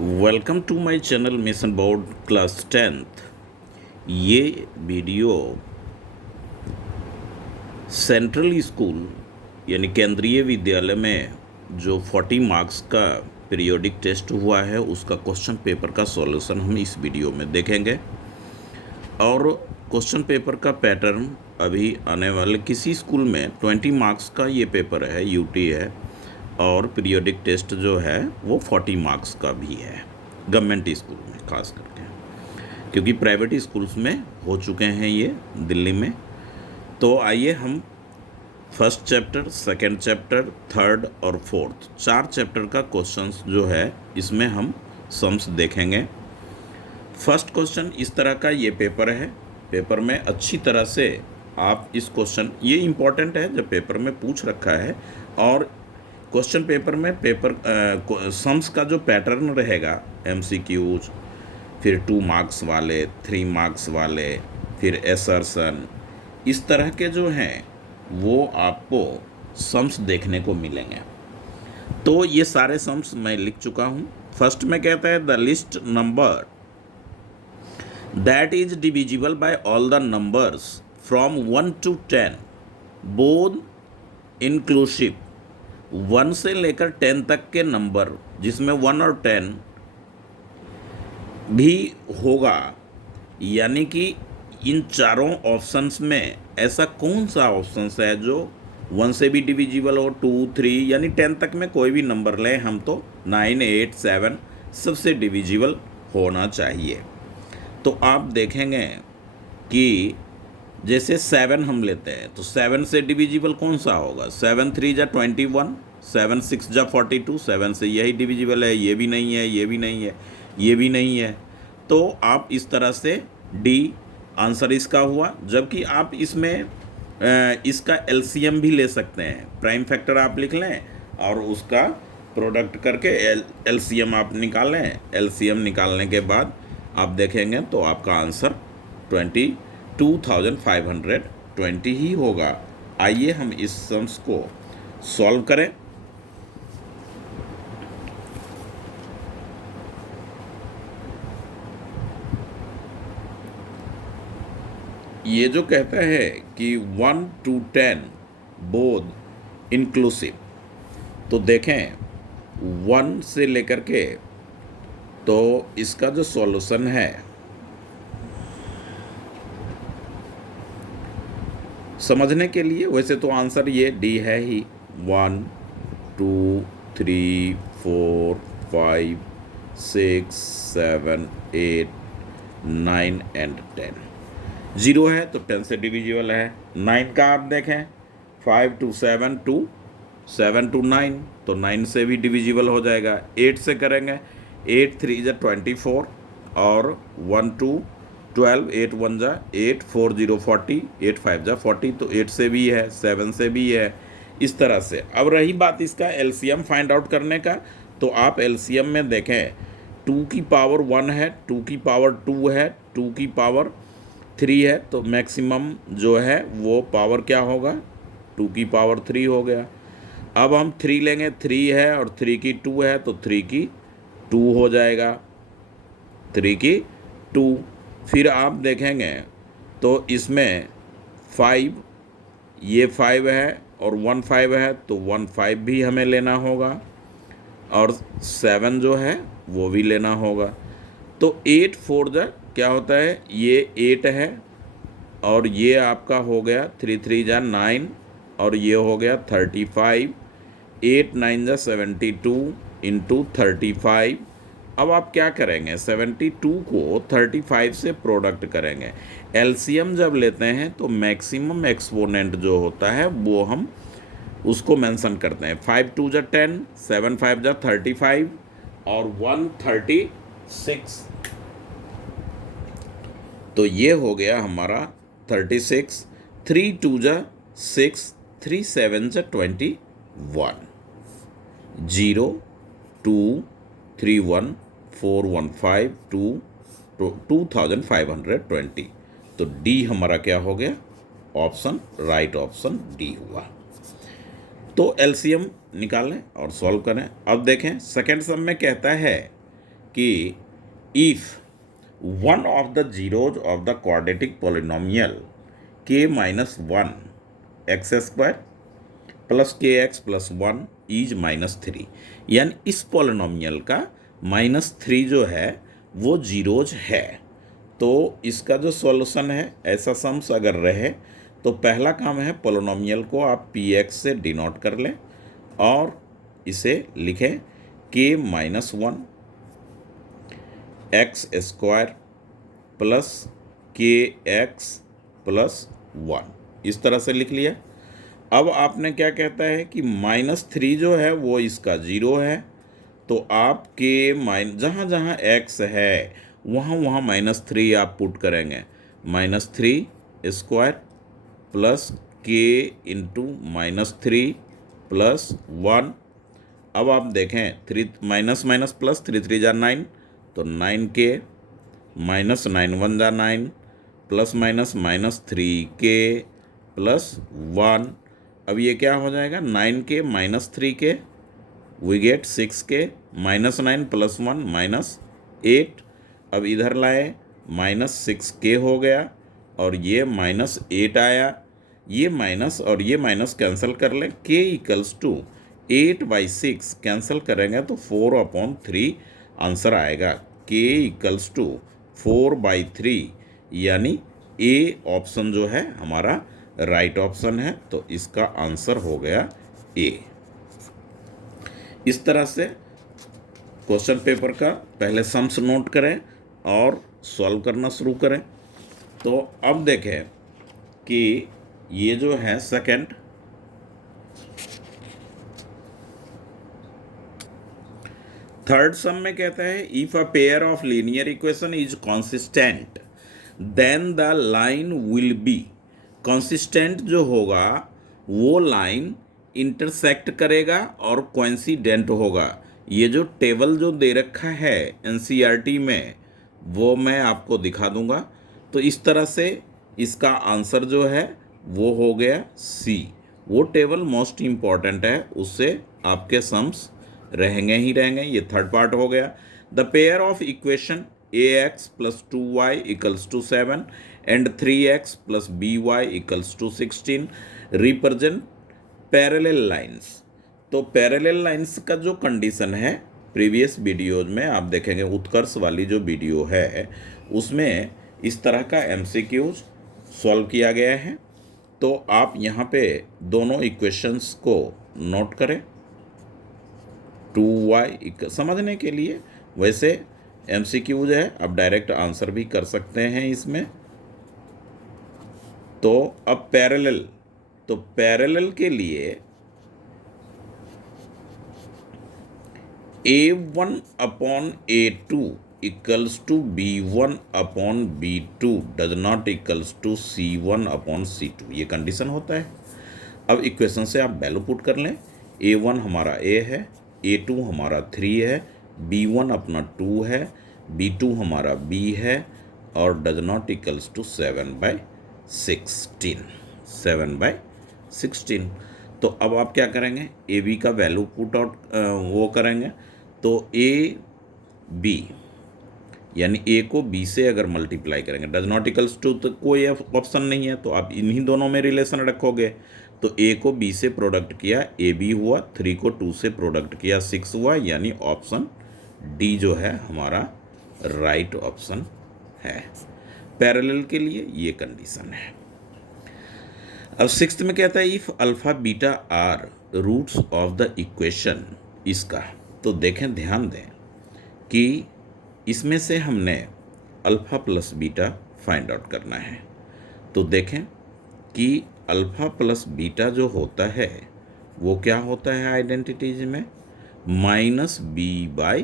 Welcome to my channel mission board class 10th। ये video central school यानी केंद्रीय विद्यालय में जो 40 मार्क्स का पीरियोडिक टेस्ट हुआ है उसका क्वेश्चन पेपर का सॉल्यूशन हम इस वीडियो में देखेंगे। और क्वेश्चन पेपर का पैटर्न अभी आने वाले किसी स्कूल में 20 मार्क्स का ये पेपर है, यूटी है, और पीरियोडिक टेस्ट जो है वो 40 मार्क्स का भी है गवर्नमेंट स्कूल में खास करके, क्योंकि प्राइवेट स्कूल्स में हो चुके हैं ये दिल्ली में। तो आइए हम first chapter, second chapter, third और फोर्थ 4 चैप्टर का क्वेश्चंस जो है इसमें हम सम्स देखेंगे। फर्स्ट क्वेश्चन इस तरह का ये पेपर है। पेपर में अच्छी तरह से आप इस क्वेश्चन, ये इम्पॉर्टेंट है जब पेपर में पूछ रखा है, और क्वेश्चन पेपर में सम्स का जो पैटर्न रहेगा, एमसीक्यूज, फिर 2 मार्क्स वाले, 3 मार्क्स वाले, फिर एसर्शन, इस तरह के जो हैं वो आपको सम्स देखने को मिलेंगे। तो ये सारे सम्स मैं लिख चुका हूँ। फर्स्ट में कहता है the list number that is divisible by all the numbers from 1 to 10 both inclusive. 1 से लेकर 10 तक के नंबर जिसमें 1 और 10 भी होगा, यानी कि इन चारों ऑप्शंस में ऐसा कौन सा ऑप्शंस है जो 1 से भी डिविजिबल हो, 2, 3, यानी 10 तक में कोई भी नंबर लें हम तो 9, 8, 7 सबसे डिविजिबल होना चाहिए। तो आप देखेंगे कि जैसे 7 हम लेते हैं तो 7 से डिविजिबल कौन सा होगा? 7 3 जा 21, 7 6 जा 42, 7 से यही डिविजिबल है, ये भी नहीं है, ये भी नहीं है, ये भी नहीं है। तो आप इस तरह से डी आंसर इसका हुआ। जबकि आप इसमें इसका एलसीएम भी ले सकते हैं। प्राइम फैक्टर आप लिख लें और उसका प्रोडक्ट करके एलसीएम आप निकालें। एलसीएम निकालने के बाद आप देखेंगे तो आपका आंसर 22,520 ही होगा। आइए हम इस सम्स को सॉल्व करें। ये जो कहता है कि 1 to 10 बोथ इंक्लूसिव, तो देखें 1 से लेकर के, तो इसका जो सॉल्यूशन है समझने के लिए, वैसे तो आंसर ये डी है ही। 1 2 3 4 5 6 7 8 9 एंड 10। 0 है तो 10 से डिविजिबल है। 9 का आप देखें 5 to 7 to 7 to 9, तो 9 से भी डिविजिबल हो जाएगा। 8 से करेंगे 8 3 जा 24 और 1 to 12, 8 1 जा 8, 4 0 40, 8 5 जा 40, तो 8 से भी है, 7 से भी है, इस तरह से। अब रही बात इसका एलसीएम फाइंड आउट करने का, तो आप एलसीएम में देखें 2 की पावर 1 है, 2 की पावर 2 है, 2 की पावर 3 है, तो मैक्सिमम जो है वो पावर क्या होगा? 2 की पावर 3 हो गया। अब हम 3 लेंगे, 3 है और 3 की 2 है, तो 3 की 2 हो जाएगा, 3 की 2। फिर आप देखेंगे तो इसमें 5, ये 5 है और 1 5 है, तो 1 5 भी हमें लेना होगा, और 7 जो है वो भी लेना होगा। तो 8 4 जा क्या होता है? ये 8 है और ये आपका हो गया 3 3 जा 9 और ये हो गया 35। 8 9 जा 72 इंटू 35। अब आप क्या करेंगे? 72 को 35 से प्रोडक्ट करेंगे। एलसीएम जब लेते हैं तो मैक्सिमम एक्सपोनेंट जो होता है वो हम उसको मेंशन करते हैं। 5 2 जा 10, 7 5 जा 35 और 136। तो ये हो गया हमारा 36। 3 2 जा 6, 3 7 जा 21, 0 2 3 1 4 1 5 2 2520। तो डी हमारा क्या हो गया? ऑप्शन, राइट ऑप्शन डी हुआ। तो एलसीएम निकालें और सॉल्व करें। अब देखें सेकेंड सम में कहता है कि if one of the zeros of the quadratic polynomial k minus 1 x square plus के एक्स प्लस 1 इज -3, यानी इस पॉलिनोमियल का -3 जो है वो जीरोज है। तो इसका जो सॉल्यूशन है, ऐसा सम्स अगर रहे तो पहला काम है पॉलिनोमियल को आप पी एक्स से डिनोट कर लें और इसे लिखें के माइनस 1 एक्स स्क्वायर प्लस के एक्स प्लस 1, इस तरह से लिख लिया। अब आपने क्या कहता है कि -3 जो है वो इसका जीरो है, तो आप के जहाँ जहाँ एक्स है वहाँ वहाँ -3 आप पुट करेंगे। -3 स्क्वायर प्लस के इंटू -3 प्लस 1। अब आप देखें 3 माइनस माइनस प्लस 3 3 जा 9, तो 9 के माइनस 9 1 जा 9 प्लस माइनस -3 के प्लस 1। अब ये क्या हो जाएगा 9 के -3 के वी गेट 6 के -9 प्लस 1 -8। अब इधर लाए -6 के हो गया और ये -8 आया। ये माइनस और ये माइनस कैंसिल कर लें, के इक्वल्स टू 8/6 कैंसिल करेंगे तो 4/3 आंसर आएगा। के इक्वल्स टू 4/3, यानी ए ऑप्शन जो है हमारा राइट ऑप्शन है, तो इसका आंसर हो गया ए। इस तरह से क्वेश्चन पेपर का पहले सम्स नोट करें और सॉल्व करना शुरू करें। तो अब देखें कि ये जो है सेकंड, थर्ड सम में कहता है if a pair of linear equation is consistent then the line will be. Consistent जो होगा वो लाइन इंटरसेक्ट करेगा और कोइंसिडेंट होगा। ये जो टेबल जो दे रखा है एनसीईआरटी में वो मैं आपको दिखा दूंगा। तो इस तरह से इसका आंसर जो है वो हो गया सी। वो टेबल मोस्ट इम्पॉर्टेंट है, उससे आपके सम्स रहेंगे ही रहेंगे। ये थर्ड पार्ट हो गया। The pair of equation ax plus 2y equals to 7 and 3x plus by equals to 16 represent parallel lines. तो पैरेलल लाइंस का जो कंडीशन है प्रीवियस वीडियोज में आप देखेंगे, उत्कर्ष वाली जो वीडियो है उसमें इस तरह का एमसीक्यूज सॉल्व किया गया है। तो आप यहाँ पे दोनों इक्वेशंस को नोट करें 2y समझने के लिए। वैसे एमसीक्यूज है, अब डायरेक्ट आंसर भी कर सकते हैं इसमें। तो अब पैरेलल, तो पैरेलल के लिए a1/a2 equals to b1/b2 does not equals to c1/c2, ये कंडीशन होता है। अब इक्वेशन से आप वैल्यू पुट कर लें। a1 हमारा a है, a2 हमारा 3 है, b1 अपना 2 है, b2 हमारा b है और डज नॉट इक्वल्स टू 7/16, 7/16। तो अब आप क्या करेंगे, ए बी का वैल्यू पुट आउट वो करेंगे। तो ए बी यानी ए को बी से अगर मल्टीप्लाई करेंगे, डज नॉट इक्वल्स टू तो कोई ऑप्शन नहीं है, तो आप इन्हीं दोनों में रिलेशन रखोगे। तो ए को बी से प्रोडक्ट किया ए बी हुआ, 3 को 2 से प्रोडक्ट किया 6 हुआ, यानी ऑप्शन डी जो है हमारा राइट ऑप्शन है। पैरेलल के लिए ये कंडीशन है। अब सिक्स्थ में कहता है if alpha beta are roots of the equation इसका। तो देखें, ध्यान दें कि इसमें से हमने alpha plus beta find out करना है। तो देखें कि अल्फा प्लस बीटा जो होता है वो क्या होता है आइडेंटिटीज में, -b/a।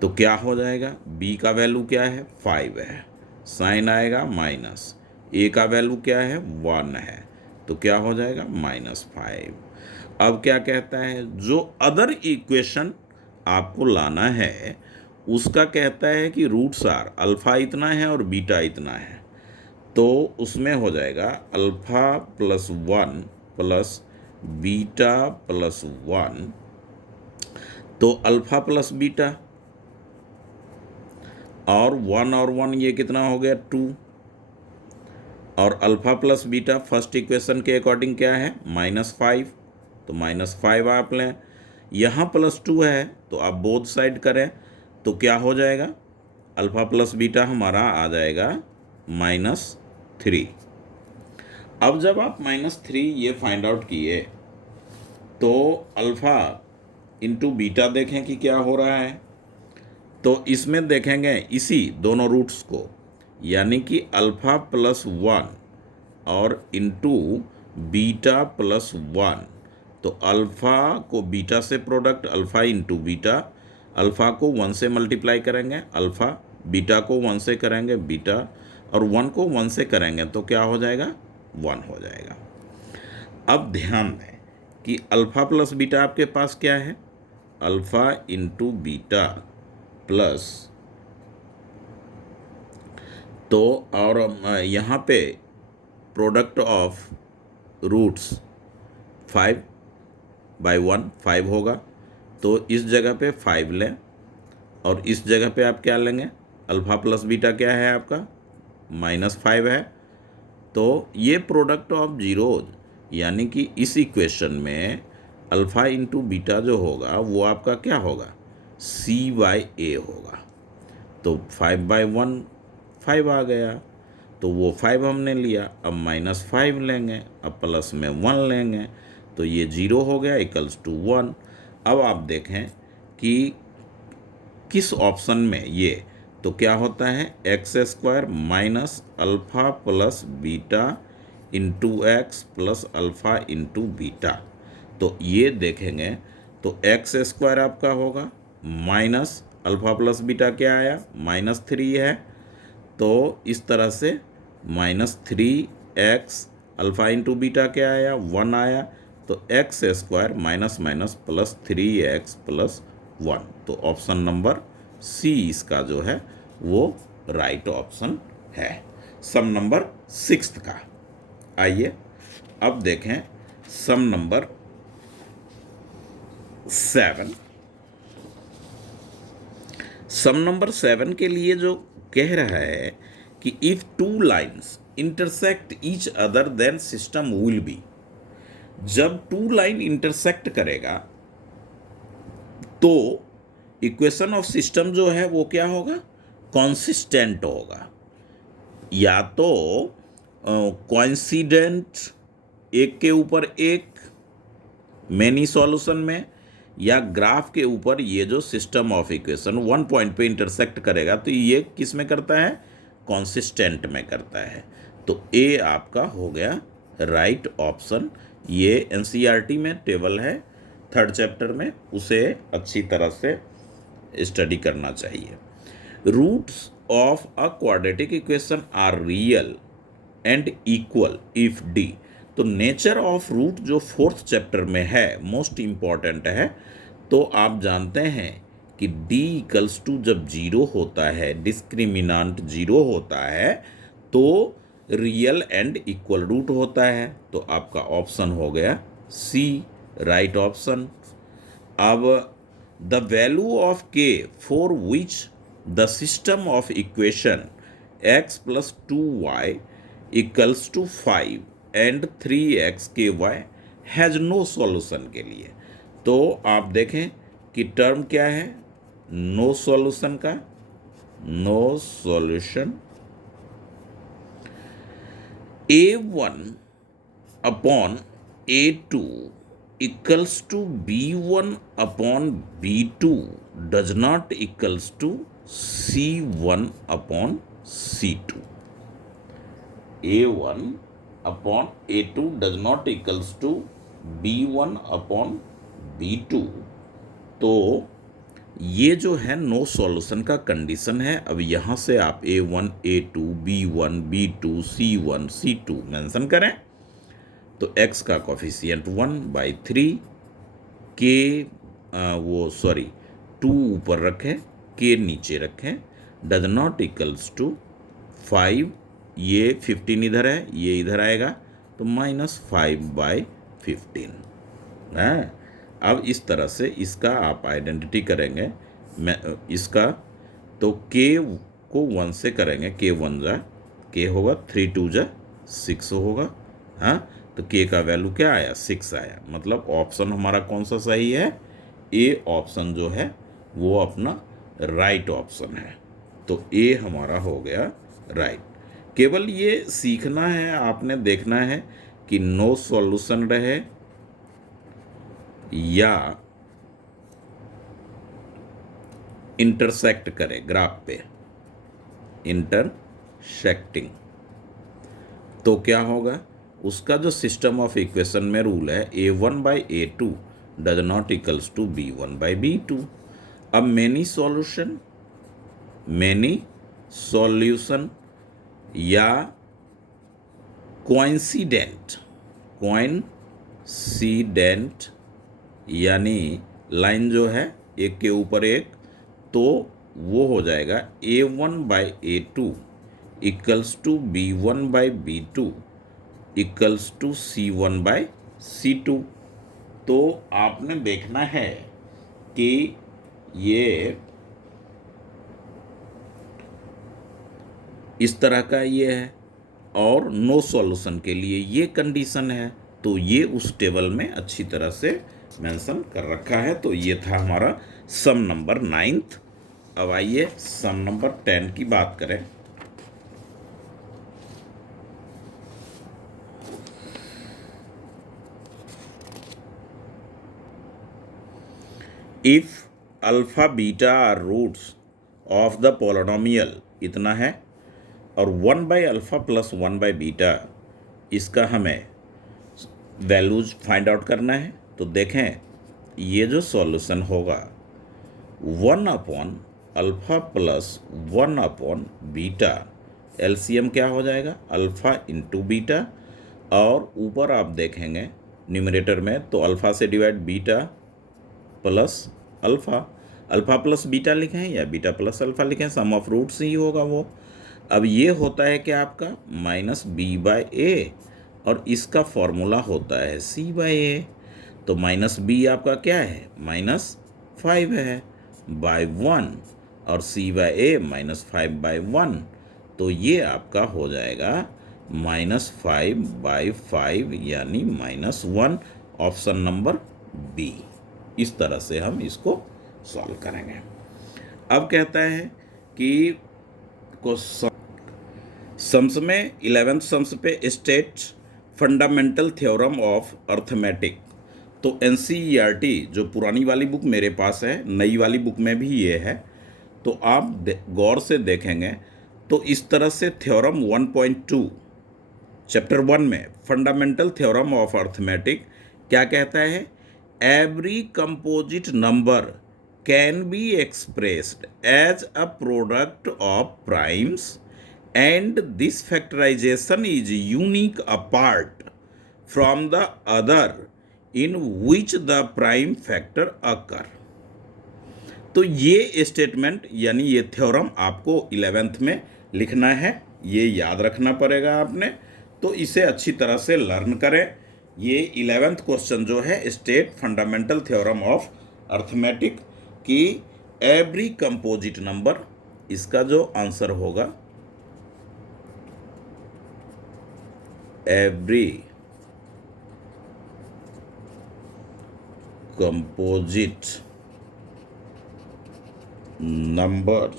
तो क्या हो जाएगा, b का वैल्यू क्या है 5 है, साइन आएगा माइनस, a का वैल्यू क्या है 1 है, तो क्या हो जाएगा -5। अब क्या कहता है, जो अदर इक्वेशन आपको लाना है उसका कहता है कि रूट्स आर, अल्फ़ा इतना है और बीटा इतना है, तो उसमें हो जाएगा alpha plus 1 plus beta plus 1। तो अल्फ़ा प्लस बीटा और 1 ये कितना हो गया 2, और alpha plus beta first equation के अकॉर्डिंग क्या है -5, तो -5 आप लें। यहाँ +2 है तो आप बोथ साइड करें तो क्या हो जाएगा, अल्फ़ा प्लस बीटा हमारा आ जाएगा -3। अब जब आप -3 ये फाइंड आउट किए तो अल्फ़ा इंटू बीटा देखें कि क्या हो रहा है। तो इसमें देखेंगे इसी दोनों रूट्स को, यानी कि अल्फ़ा प्लस 1 और इंटू बीटा प्लस 1। तो अल्फ़ा को बीटा से product alpha into beta, alpha को 1 से मल्टीप्लाई करेंगे अल्फ़ा, बीटा को 1 से करेंगे बीटा, और 1 को 1 से करेंगे तो क्या हो जाएगा 1 हो जाएगा। अब ध्यान दें कि अल्फ़ा प्लस बीटा आपके पास क्या है, अल्फ़ा इंटू बीटा प्लस, तो और यहाँ पे प्रोडक्ट ऑफ रूट्स 5/1 5 होगा, तो इस जगह पे 5 लें और इस जगह पे आप क्या लेंगे, अल्फ़ा प्लस बीटा क्या है आपका -5 है। तो ये प्रोडक्ट ऑफ जीरोज, यानी कि इस इक्वेशन में अल्फ़ा इंटू बीटा जो होगा वो आपका क्या होगा C/A होगा। तो 5/1 5 आ गया, तो वो 5 हमने लिया, अब -5 लेंगे, अब प्लस में 1 लेंगे, तो ये 0 हो गया =1। अब आप देखें कि किस ऑप्शन में ये, तो क्या होता है x² minus alpha plus beta into x plus alpha into beta. तो ये देखेंगे तो x² आपका होगा माइनस अल्फ़ा प्लस बीटा क्या आया -3 है, तो इस तरह से -3x अल्फ़ा इंटू बीटा क्या आया 1 आया, तो x² minus minus plus 3x plus 1। तो ऑप्शन नंबर सी इसका जो है वो राइट ऑप्शन है, सम नंबर 6 का। आइए अब देखें सम नंबर 7। सम नंबर 7 के लिए जो कह रहा है कि if two lines intersect each other than system will be. जब टू लाइन इंटरसेक्ट करेगा तो इक्वेशन ऑफ सिस्टम जो है वो क्या होगा कॉन्सिस्टेंट होगा, या तो कोइंसिडेंट एक के ऊपर एक मेनी सॉल्यूशन में, या ग्राफ के ऊपर ये जो सिस्टम ऑफ इक्वेशन 1 पॉइंट पे इंटरसेक्ट करेगा तो ये किस में करता है कॉन्सिस्टेंट में करता है। तो ए आपका हो गया राइट ऑप्शन। ये एनसीईआरटी में टेबल है 3rd चैप्टर में, उसे अच्छी तरह से स्टडी करना चाहिए। Roots of a quadratic equation are real and equal if d. तो नेचर ऑफ रूट जो 4th चैप्टर में है मोस्ट इम्पॉर्टेंट है। तो आप जानते हैं कि d = जब 0 होता है, डिस्क्रिमिनांट 0 होता है, तो रियल एंड इक्वल रूट होता है। तो आपका ऑप्शन हो गया सी राइट ऑप्शन। अब the value of k for which the system of equation x + 2y = 5 and 3xky has no solution के लिए, तो आप देखें कि टर्म क्या है नो सॉल्यूशन का, no solution a1 upon a2 = b1 upon b2 does not equals to c1 upon c2। a1 upon a2 does not equals to b1 upon b2। तो ये जो है नो सॉल्यूशन का कंडीशन है। अब यहाँ से आप a1 a2 b1 b2 c1 c2 mention करें तो x का कोफिशिएंट 1/3, k 2 ऊपर रखें k नीचे रखें, डज नॉट इक्वल्स टू 5, ये 15 इधर है ये इधर आएगा तो -5/15 है। अब इस तरह से इसका आप आइडेंटिटी करेंगे, मैं इसका तो के को 1 से करेंगे, के 1 जा के होगा, 3 2 जा 6 होगा। हाँ, तो के का वैल्यू क्या आया, 6 आया। मतलब ऑप्शन हमारा कौन सा सही है, ए ऑप्शन जो है वो अपना राइट ऑप्शन है। तो ए हमारा हो गया राइट। केवल ये सीखना है, आपने देखना है कि नो सॉल्यूशन रहे या इंटरसेक्ट करे ग्राफ पे, इंटरसेक्टिंग, तो क्या होगा, उसका जो सिस्टम ऑफ इक्वेशन में रूल है a1/a2 does not equals to b1/b2। अब मेनी सॉल्यूशन या कोइंसिडेंट यानी लाइन जो है एक के ऊपर एक, तो वो हो जाएगा a1/a2 equals to b1/b2 equals to c1/c2। तो आपने देखना है कि ये इस तरह का ये है, और नो सॉल्यूशन के लिए ये कंडीशन है, तो ये उस टेबल में अच्छी तरह से मेंशन कर रखा है। तो ये था हमारा सम नंबर 9th। अब आइए सम नंबर 10 की बात करें। If alpha beta are roots of the polynomial, इतना है, और 1/अल्फा प्लस 1/बीटा, इसका हमें वैल्यूज फाइंड आउट करना है। तो देखें, ये जो सॉल्यूशन होगा 1/अल्फा प्लस 1/बीटा, एलसीएम क्या हो जाएगा, अल्फा इंटू बीटा, और ऊपर आप देखेंगे न्यूमरेटर में तो अल्फा से divide beta plus alpha, alpha plus beta लिखें या बीटा प्लस अल्फा लिखें, सम ऑफ रूट्स ही होगा वो। अब ये होता है क्या आपका -b/a, और इसका फॉर्मूला होता है c/a। तो -b आपका क्या है, -5 है बाय 1, और c/a -5/1, तो ये आपका हो जाएगा -5/5 यानी -1, ऑप्शन नंबर बी। इस तरह से हम इसको सॉल्व करेंगे। अब कहता है कि को सम्स में 11th सम्स पे state fundamental theorem of arithmetic. तो एनसीईआरटी जो पुरानी वाली बुक मेरे पास है, नई वाली बुक में भी ये है, तो आप गौर से देखेंगे तो इस तरह से थ्योरम 1.2 चैप्टर 1 में फंडामेंटल थ्योरम ऑफ अर्थमेटिक क्या कहता है, every composite number can be expressed as a product of primes and this factorization is unique apart from the other in which the prime factor occur। तो ये statement यानी ये theorem आपको 11th में लिखना है, ये याद रखना पड़ेगा आपने, तो इसे अच्छी तरह से लर्न करें। ये 11th क्वेश्चन जो है state fundamental theorem of arithmetic की एवरी कंपोजिट नंबर, इसका जो आंसर होगा every composite number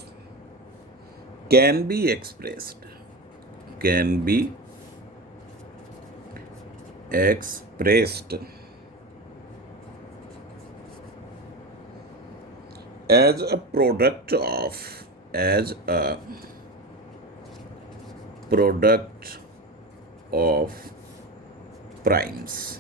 can be expressed as a product of primes.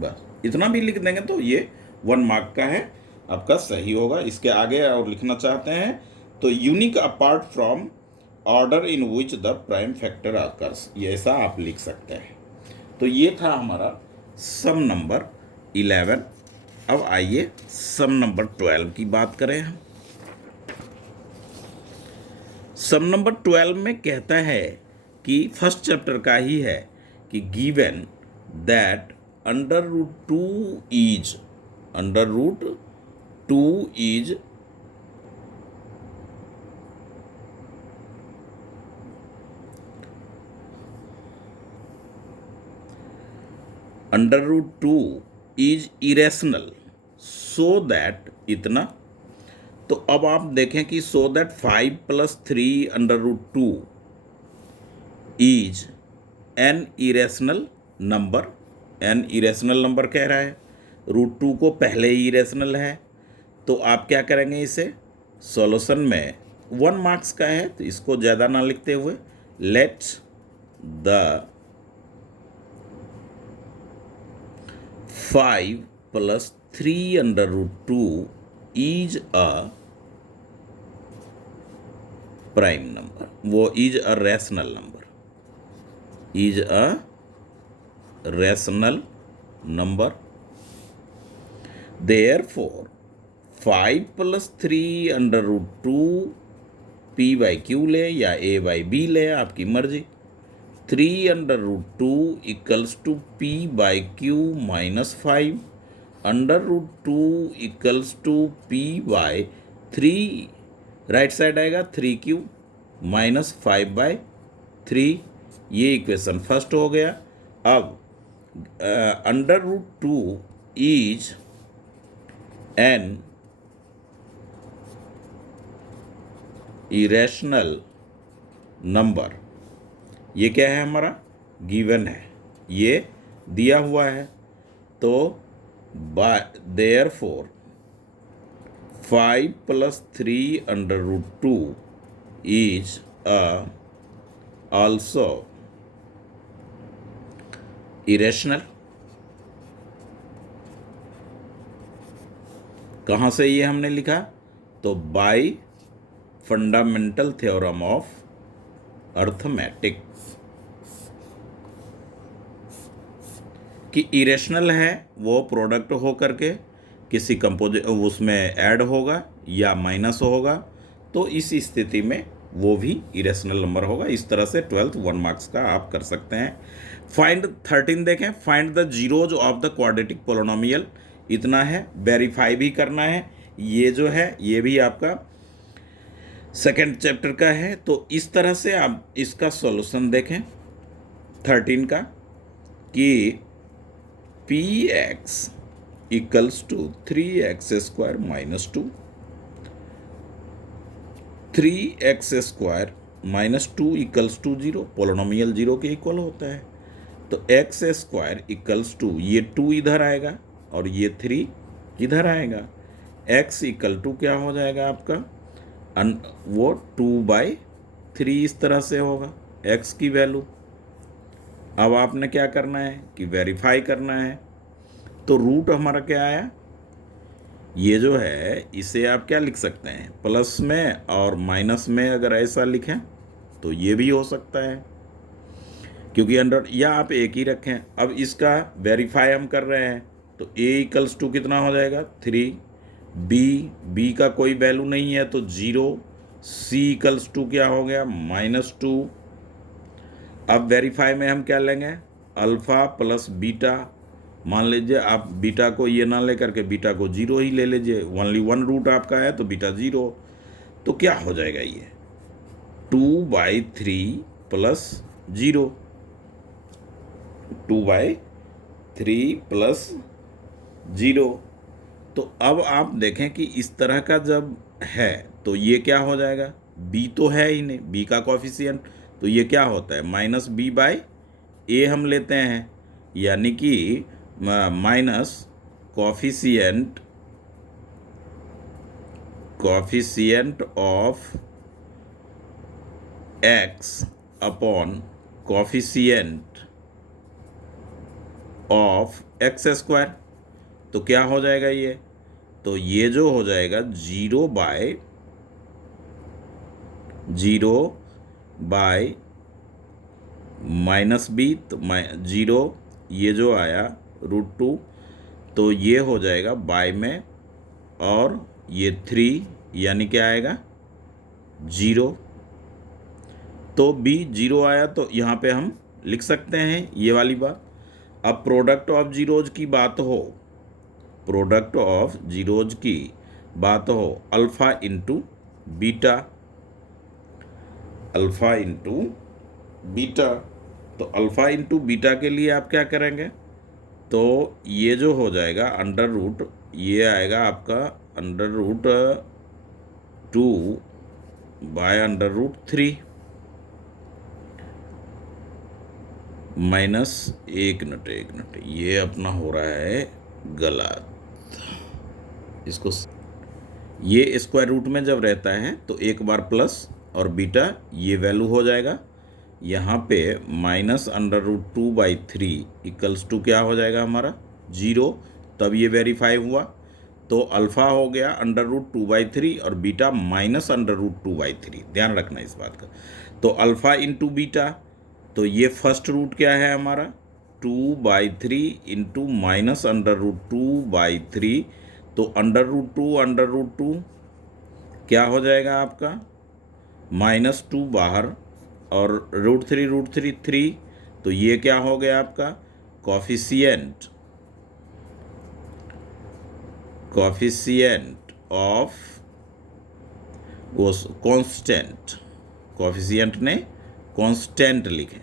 बस इतना भी लिख देंगे तो ये 1 मार्क का है, आपका सही होगा। इसके आगे और लिखना चाहते हैं तो unique apart from order in which the prime factor occurs, ये ऐसा आप लिख सकते हैं। तो ये था हमारा सम नंबर 11। अब आइए सम नंबर 12 की बात करें हम। सम नंबर 12 में कहता है कि फर्स्ट चैप्टर का ही है कि given that under root two is under root two is under root two is irrational so that इतना। तो अब आप देखें कि so that 5 + 3 under root two is an irrational number. An irrational number कह रहा है, रूट टू को पहले ही इरेशनल है, तो आप क्या करेंगे, इसे सॉल्यूशन में 1 मार्क्स का है तो इसको ज़्यादा ना लिखते हुए let the 5 + 3 under root two is a prime number, वो is a rational number, is a rational number. Therefore 5 + 3 under root two p/q ले या a/b ले, आपकी मर्जी। 3 under root two equals to p/q minus 5 under root two equals to p/3, right side आएगा 3q minus 5/3। ये equation first हो गया। अब under root two is an irrational number, ये क्या है हमारा, गिवन है, ये दिया हुआ है। तो therefore 5 + 3 under root two is also irrational. कहाँ से ये हमने लिखा, तो by fundamental theorem of arithmetic कि इरेशनल है वो प्रोडक्ट हो करके किसी कंपोजिट उसमें ऐड होगा या माइनस होगा, तो इस स्थिति में वो भी इरेशनल नंबर होगा। इस तरह से 12th 1 मार्क्स का आप कर सकते हैं। फाइंड 13 देखें, find the zeros of the quadratic polynomial, इतना है। वेरीफाई भी करना है, ये जो है ये भी आपका सेकेंड चैप्टर का है। तो इस तरह से आप इसका सॉल्यूशन देखें 13 का कि px equals to 3x² minus 2, 3x² minus 2 equals to 0, polynomial 0 के इक्वल होता है। तो x² इक्वल्स टू, ये 2 इधर आएगा और ये 3 इधर आएगा। x इक्वल टू क्या हो जाएगा आपका, वो 2/3 इस तरह से होगा x की वैल्यू। अब आपने क्या करना है कि वेरीफाई करना है। तो रूट हमारा क्या आया, ये जो है इसे आप क्या लिख सकते हैं, प्लस में और माइनस में अगर ऐसा लिखें तो ये भी हो सकता है, क्योंकि अंडर, या आप एक ही रखें। अब इसका वेरीफाई हम कर रहे हैं, तो a इक्वल्स टू कितना हो जाएगा 3, b का कोई वैल्यू नहीं है तो 0, c इक्वल्स टू क्या हो गया -2। अब वेरीफाई में हम क्या लेंगे, अल्फ़ा प्लस बीटा। मान लीजिए आप बीटा को ये ना ले करके बीटा को 0 ही ले लीजिए, ओनली 1 रूट आपका है तो बीटा 0। तो क्या हो जाएगा ये 2/3 प्लस 0, 2/3 प्लस 0। तो अब आप देखें कि इस तरह का जब है तो ये क्या हो जाएगा, b तो है ही नहीं, b का कोफिशिएंट, तो ये क्या होता है -b/a हम लेते हैं, यानी कि minus coefficient of x upon coefficient of x²। तो क्या हो जाएगा ये, तो ये जो हो जाएगा 0/0 बाय -b, तो 0 ये जो आया √2, तो ये हो जाएगा बाय में, और ये 3 यानी क्या आएगा 0। तो b 0 आया तो यहाँ पे हम लिख सकते हैं ये वाली बात। अब प्रोडक्ट ऑफ जीरोज की बात हो, प्रोडक्ट ऑफ जीरोज की बात हो, alpha into beta, alpha into beta. तो अल्फा इंटू बीटा के लिए आप क्या करेंगे, तो ये जो हो जाएगा अंडर रूट, ये आएगा आपका under root 2 by under root 3 minus एक मिनट, ये अपना हो रहा है गलत। इसको ये स्क्वायर रूट में जब रहता है तो एक बार प्लस और बीटा ये वैल्यू हो जाएगा, यहाँ पे minus under root 2/3 equals to क्या हो जाएगा हमारा 0। तब ये वेरीफाई हुआ, तो अल्फ़ा हो गया अंडर रूट 2/3 और बीटा माइनस अंडर रूट 2/3, ध्यान रखना इस बात का। तो अल्फ़ा इंटू बीटा, तो ये फर्स्ट रूट क्या है हमारा 2/3 इंटू माइनस अंडर रूट 2/3, तो अंडर रूट टू क्या हो जाएगा आपका -2 बाहर और रूट थ्री 3, तो ये क्या हो गया आपका कॉफिशिएंट ऑफ कांस्टेंट, कॉफिशिएंट ने कांस्टेंट लिखे,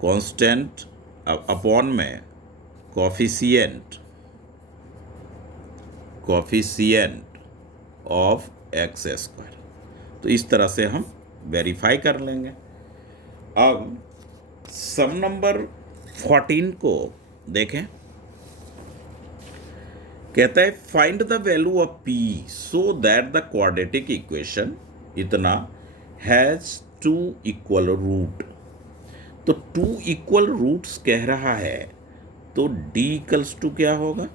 कांस्टेंट अपॉन में कॉफिशिएंट ऑफ एक्स स्क्वायर। तो इस तरह से हम वेरीफाई कर लेंगे। अब सम नंबर 14 को देखें, कहता है find the value of p so that the quadratic equation इतना हैज 2 इक्वल रूट। तो 2 इक्वल रूट्स कह रहा है, तो d इक्वल्स टू क्या होगा,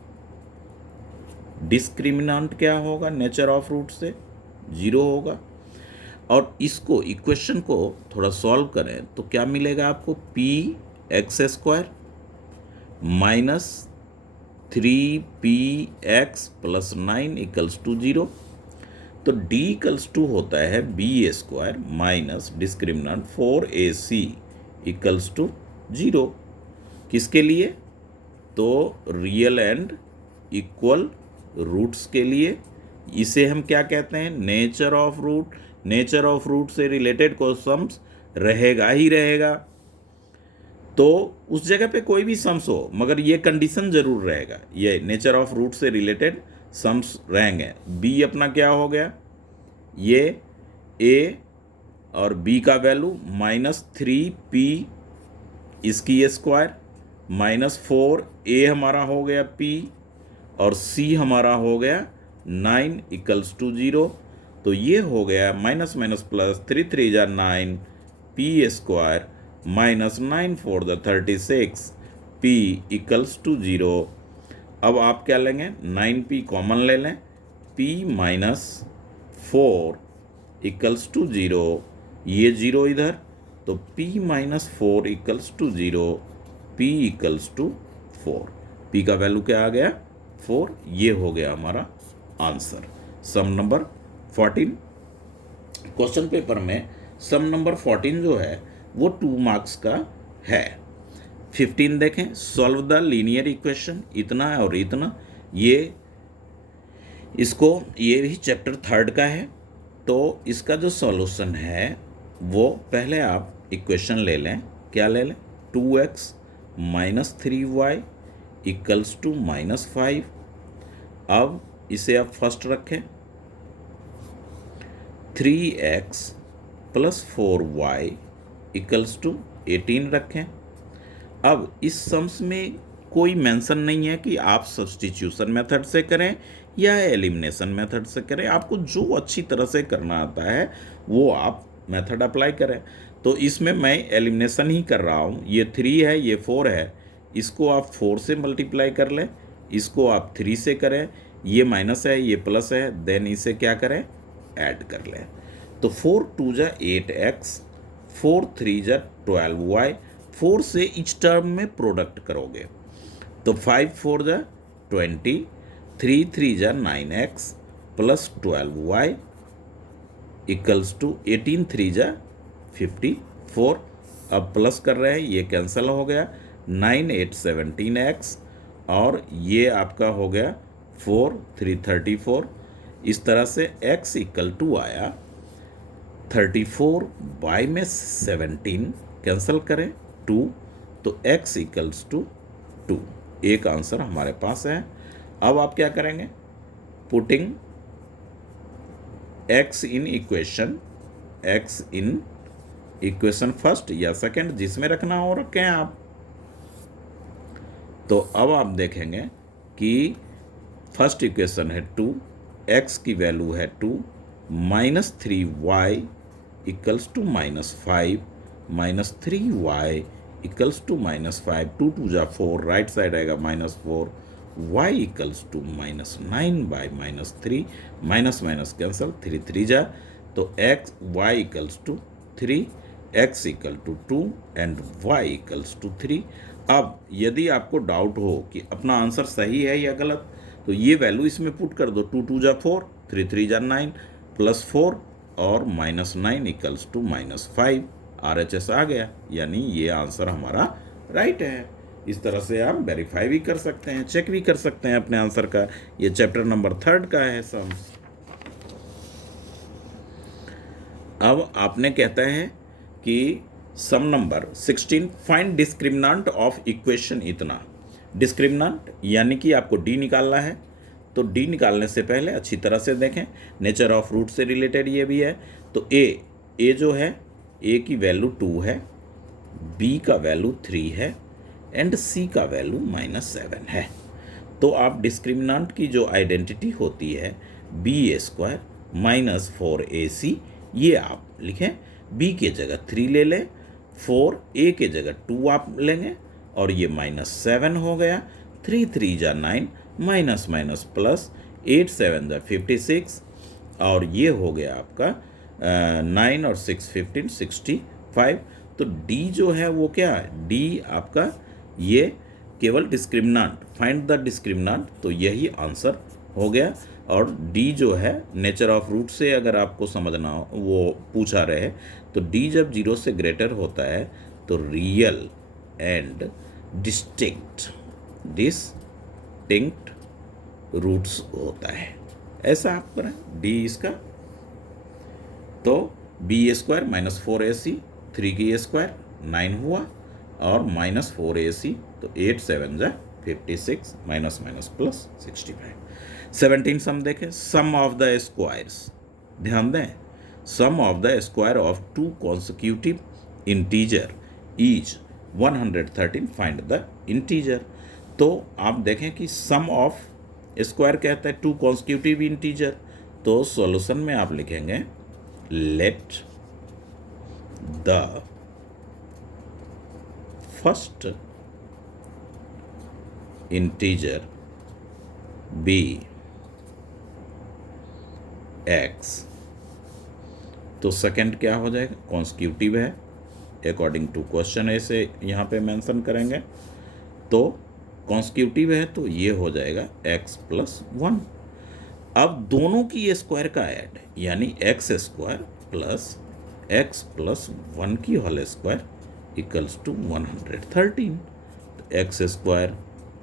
डिस्क्रिमिनेंट क्या होगा नेचर ऑफ रूट से 0 होगा। और इसको इक्वेशन को थोड़ा सॉल्व करें तो क्या मिलेगा आपको p x square minus 3px plus 9 equals to 0। तो d इक्वल्स टू होता है b square minus discriminant 4ac equals to 0। किसके लिए, तो रियल एंड इक्वल रूट्स के लिए। इसे हम क्या कहते हैं nature of root. Nature of root से रिलेटेड क्वेश्चंस रहेगा ही रहेगा, तो उस जगह पे कोई भी सम्स हो मगर ये कंडीशन जरूर रहेगा, ये नेचर ऑफ रूट से रिलेटेड सम्स रहेंगे। b अपना क्या हो गया, ये a और b का वैल्यू -3p इसकी स्क्वायर -4a हमारा हो गया p और c हमारा हो गया 9 इक्वल्स टू 0। तो ये हो गया माइनस माइनस प्लस 3 3 जा 9 p स्क्वायर -9 4 द 36 p इक्वल्स टू 0। अब आप क्या लेंगे 9p कॉमन ले लें, p -4 इक्वल्स टू 0, ये 0 इधर, तो p -4 equals to 0, p equals to 4। p का वैल्यू क्या आ गया 4। ये हो गया हमारा answer sum number 14। Question paper में सम नंबर 14 जो है वो 2 मार्क्स का है। 15 देखें, सॉल्व द लीनियर इक्वेशन, इतना और इतना, ये भी चैप्टर 3 का है। तो इसका जो सॉल्यूशन है वो पहले आप इक्वेशन ले लें, क्या ले लें 2x minus 3y equals to -5। अब इसे आप फर्स्ट रखें, 3x plus 4y equals to 18 रखें। अब इस सम्स में कोई मेंशन नहीं है कि आप सब्स्टिट्यूशन मेथड से करें या एलिमिनेशन मेथड से करें, आपको जो अच्छी तरह से करना आता है वो आप मेथड अप्लाई करें। तो इसमें मैं एलिमिनेशन ही कर रहा हूँ, ये 3 है ये 4 है, इसको आप 4 से मल्टीप्लाई कर लें, इसको आप 3 से करें, ये माइनस है ये प्लस है, देन इसे क्या करें ऐड कर लें। तो 4 2 जा 8x, 4 3 जा 12y, 4 से इच टर्म में प्रोडक्ट करोगे तो 5 4 जा 20, 3 3 जा 9x plus 12y equals to 18 3 जा 54। अब प्लस कर रहे हैं, ये कैंसिल हो गया, 9 8 17x, और ये आपका हो गया 4 3 34। इस तरह से x इक्वल टू आया 34 बाई में 17 कैंसिल करें 2, तो x इक्वल्स टू 2। एक आंसर हमारे पास है। अब आप क्या करेंगे, पुटिंग x इन इक्वेशन फर्स्ट या सेकंड, जिसमें रखना हो रखें आप। तो अब आप देखेंगे कि फर्स्ट इक्वेशन है 2, x की वैल्यू है 2, -3y equals to -5, -3y equals to -5, 2 2 जा 4, राइट साइड आएगा -4, y equals to -9 by -3, minus minus cancel, 3 3 जा, तो x y equals to 3, x equal to 2 and y equals to 3। अब यदि आपको डाउट हो कि अपना आंसर सही है या गलत, तो ये वैल्यू इसमें पुट कर दो, 2 2 जा 4, 3 3 जा 9, +4 और -9 इक्वल्स टू -5, RHS आ गया, यानी ये आंसर हमारा राइट है। इस तरह से आप वेरीफाई भी कर सकते हैं, चेक भी कर सकते हैं अपने आंसर का। ये चैप्टर नंबर 3 का है सम्स। अब आपने कहता है कि some number 16 find discriminant of equation इतना। डिस्क्रिमिनेंट यानी कि आपको डी निकालना है, तो डी निकालने से पहले अच्छी तरह से देखें, नेचर ऑफ रूट से रिलेटेड ये भी है। तो ए जो है, ए की वैल्यू 2 है, बी का वैल्यू 3 है एंड सी का वैल्यू -7 है। तो आप डिस्क्रिमिनेंट की जो आइडेंटिटी होती है b² -4ac, ये आप लिखें, b के जगह 3 ले लें, 4 a के जगह 2 आप लेंगे, और ये -7 हो गया, 3 3 जा 9, माइनस माइनस प्लस, 8 7 जा 56, और ये हो गया आपका 9 और 6 15 65। तो डी जो है वो क्या है, डी आपका ये केवल डिस्क्रिमिनेंट, फाइंड द डिस्क्रिमिनेंट, तो यही आंसर हो गया। और डी जो है नेचर ऑफ रूट से अगर आपको समझना हो, वो पूछा रहे, तो डी जब 0 से ग्रेटर होता है तो रियल एंड डिस्टिंक्ट रूट्स होता है, ऐसा आप करें डी इसका। तो b² -4ac, 3 की स्क्वायर 9 हुआ, और -4ac, तो 8 7 जा 56, माइनस माइनस प्लस 65। 17 सम देखें, सम ऑफ द स्क्वायर्स, ध्यान दें, sum of the square of 2 consecutive integer is 113, find the integer. तो आप देखें कि सम ऑफ स्क्वायर कहता है 2 कॉन्सिक्यूटिव इंटीजर, तो सॉल्यूशन में आप लिखेंगे let the first integer be x, तो सेकंड क्या हो जाएगा, कॉन्सिक्यूटिव है अकॉर्डिंग टू क्वेश्चन, ऐसे यहाँ पे मेंशन करेंगे। तो कॉन्सिक्यूटिव है तो ये हो जाएगा x + 1। अब दोनों की स्क्वायर का ऐड, यानी x² प्लस x + 1 की होल स्क्वायर इक्वल्स टू 113। तो x²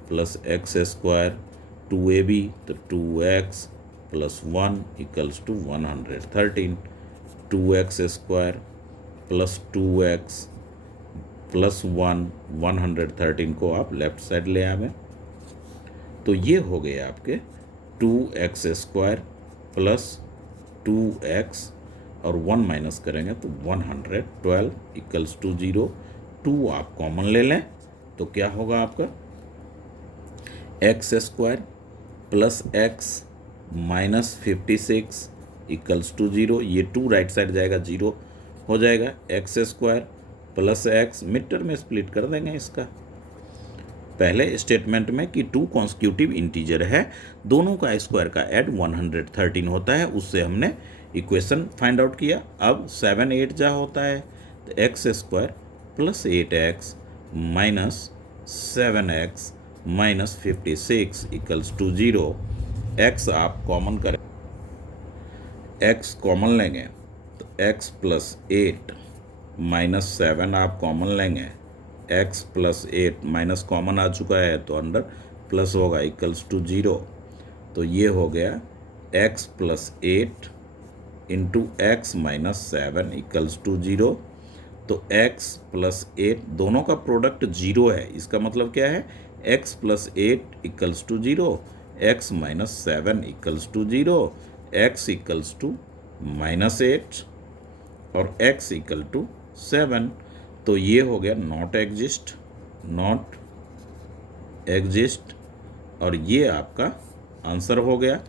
प्लस x², 2ab, तो 2x + 1 equals to 113, 2x² plus 2x + 1, 113 को आप लेफ्ट साइड ले आवें, तो ये हो गए आपके 2x² प्लस 2x, और 1 माइनस करेंगे तो 112 इक्वल्स टू 0। 2 आप कॉमन ले लें, तो क्या होगा आपका x² plus x minus 56 equals to 0। ये 2 राइट साइड जाएगा, 0 हो जाएगा, x² plus x, mid term में स्प्लिट कर देंगे इसका। पहले स्टेटमेंट में कि 2 कॉन्सिक्यूटिव इंटीजर है, दोनों का स्क्वायर का ऐड 113 होता है, उससे हमने इक्वेशन फाइंड आउट किया। अब 7 8 जा होता है, तो x² plus 8x minus 7x minus 56 equals to 0। x आप कॉमन करें, x कॉमन लेंगे तो x + 8 -7 आप कॉमन लेंगे, x + 8 माइनस कॉमन आ चुका है तो अंदर प्लस होगा इक्वल्स टू 0। तो ये हो गया x + 8 into x - 7 equals to 0। तो x + 8 दोनों का प्रोडक्ट 0 है, इसका मतलब क्या है, x + 8 equals to 0, x - 7 equals to 0, x equals to -8 और x इक्वल टू 7। तो ये हो गया नॉट एग्जिस्ट और ये आपका आंसर हो गया।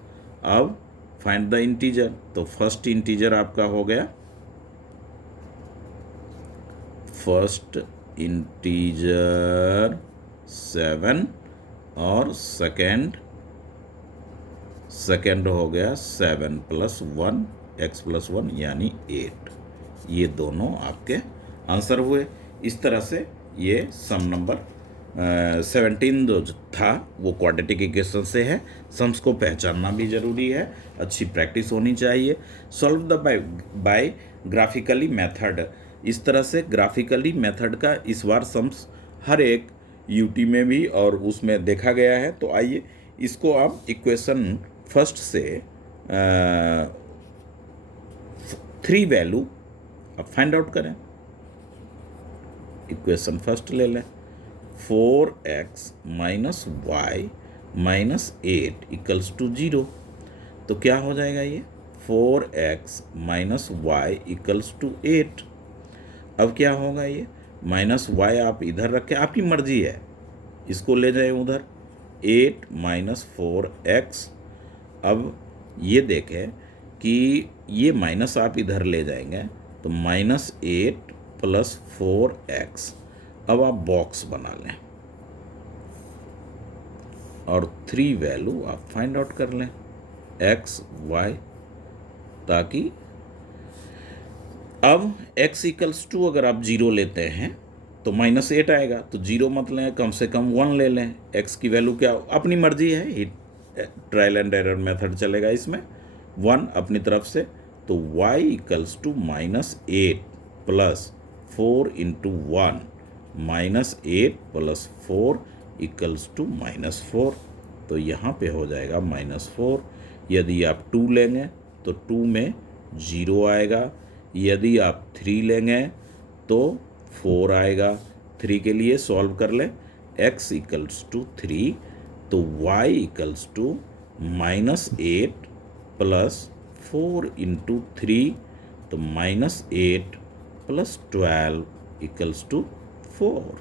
अब फाइंड द इंटीजर, तो फर्स्ट इंटीजर आपका हो गया, फर्स्ट इंटीजर 7 और सेकंड हो गया 7 + 1 x + 1 यानी 8। ये दोनों आपके आंसर हुए। इस तरह से ये सम नंबर 17 जो था वो क्वाड्रेटिक इक्वेशन से है। सम्स को पहचानना भी ज़रूरी है, अच्छी प्रैक्टिस होनी चाहिए। Solve the by graphically method, इस तरह से ग्राफिकली मेथड का इस बार सम्स हर एक यूटी में भी और उसमें देखा गया है। तो आइए इसको आप इक्वेशन फर्स्ट से 3 वैल्यू अब फाइंड आउट करें। इक्वेशन फर्स्ट ले लें, 4x - y - 8 इक्वल्स टू 0। तो क्या हो जाएगा ये, 4x - y इक्वल्स टू 8। अब क्या होगा ये, -y आप इधर रखें, आपकी मर्जी है, इसको ले जाए उधर, 8 - 4x। अब ये देखें कि ये माइनस आप इधर ले जाएंगे तो -8 + 4x। अब आप बॉक्स बना लें और 3 वैल्यू आप फाइंड आउट कर लें, x y, ताकि अब x = अगर आप 0 लेते हैं तो -8 आएगा, तो 0 मत लें, कम से कम 1 ले लें। x की वैल्यू क्या, अपनी मर्जी है, ट्रायल एंड एरर मेथड चलेगा इसमें, 1 अपनी तरफ से। तो y = -8 + 4 × 1 -8 + 4 = -4। तो यहाँ पे हो जाएगा -4। यदि आप 2 लेंगे तो 2 में 0 आएगा, यदि आप 3 लेंगे तो 4 आएगा। 3 के लिए सॉल्व कर लें, x = 3, तो y = -8 + 4 × 3, तो -8 + 12 = 4।